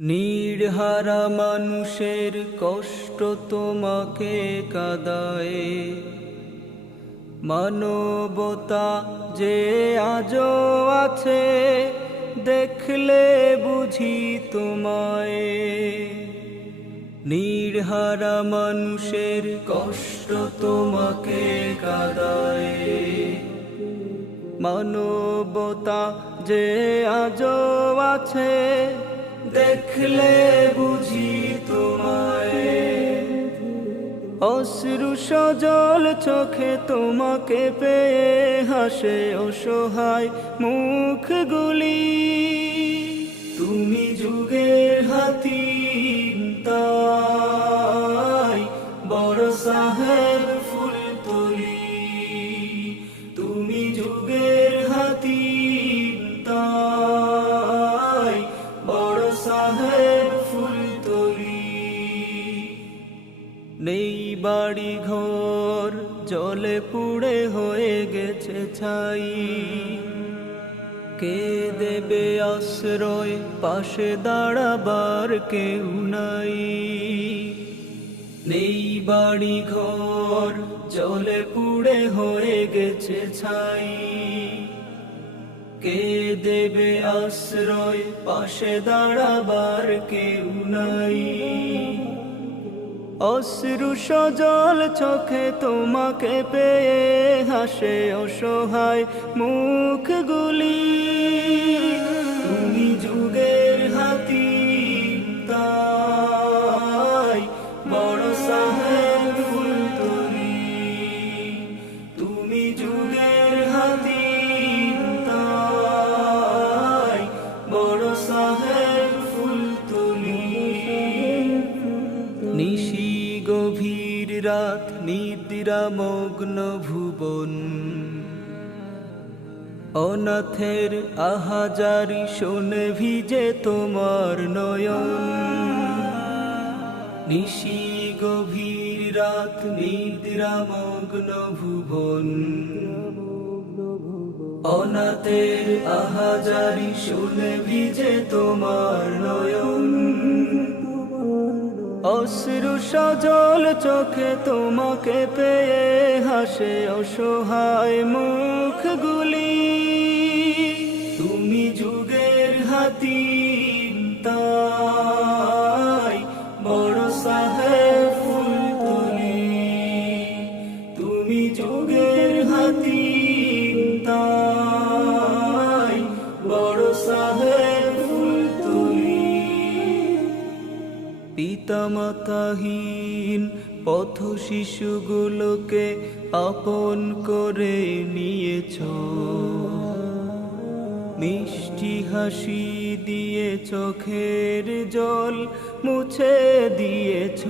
নির্হারা মানুষের কষ্ট তোমাকে কাঁদায়, মানবতা যে আজও আছে দেখলে বুঝি তোমায়। নির্হারা মানুষের কষ্ট তোমাকে কাঁদায়, মানবতা যে আজও আছে দেখলে বুঝি তোমায়। অশ্রু সজল চোখে তোমাকে পেয়ে হাসে অসহায় মুখগুলি। তুমি যুগের হাতিম তাই বড় সাহেব ফুলতলি। তুমি যুগের হাতিম তাই বড় সাহেব ফুলতলি। নেই বাড়ি ঘর জলে পুড়ে হয়ে গেছে ছাই, কে দেবে আশ্রয় পাশে দাঁড়াবার কেউ নাই। নেই বাড়ি ঘর জলে পুড়ে হয়ে গেছে ছাই, কে দেবে আশ্রয় পাশে দাঁড়াবার কেউ নাই। অশ্রু সজল চোখে তোমাকে পেয়ে হাসে অসহায় মুখগুলি। তুমি যুগের হাতিম তাই বড় সাহেব ফুলতলি। তুমি যুগের হাতিম তাই বড় সাহেব ফুলতলি। নিশি গভীর রাত নিদ্রা মগ্ন ভুবন, অনাথের আহাজারি শোনে ভিজে তোমার নয়ন। নিশি গভীর রাত নিদ্রা মগ্ন ভুবন, অনাথের আহাজারি শোনে ভিজে তোমার নয়ন। অশ্রু সজল চোখে তোমাকে পেয়ে হাসে অসহায় মুখগুলি। তুমি যুগের হাতিম তাই বড় সাহেব ফুলতলি। তুমি যুগের হাতিম তাই বড় সাহেব ফুলতলি। পিতামাতাহীন পথ শিশুগুলোকে আপন করে নিয়েছ, মিষ্টি হাসি দিয়ে চোখের জল মুছে দিয়েছ।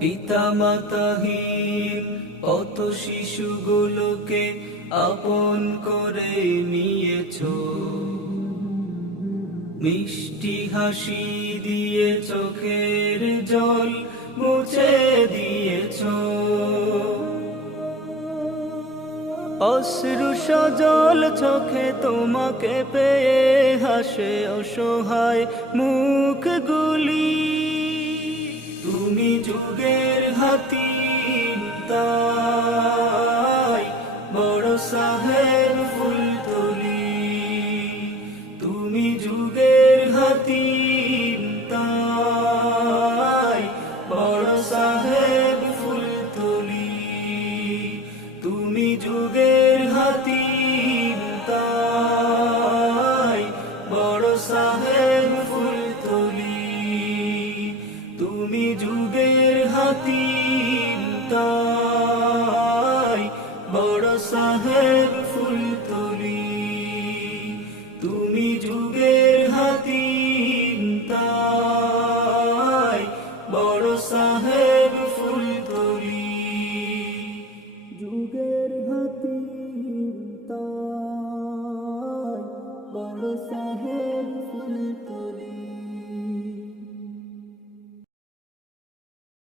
পিতামাতাহীন পথ শিশুগুলোকে আপন করে নিয়েছ, মিষ্টি হাসি দিয়ে চোখের জল মুছে দিয়েছ। অশ্রু সজল চোখে তোমাকে পেয়ে হাসে অসহায় মুখগুলি। তুমি যুগের হাতিম তাই বড় সাহেব ফুলতলি। তুমি যুগের হাতিম তাই বড় সাহেব ফুলতলি। তুমি যুগের হাতিম তাই বড় সাহেব ফুলতলি। তুমি যুগের হাতিম তাই বড় সাহেব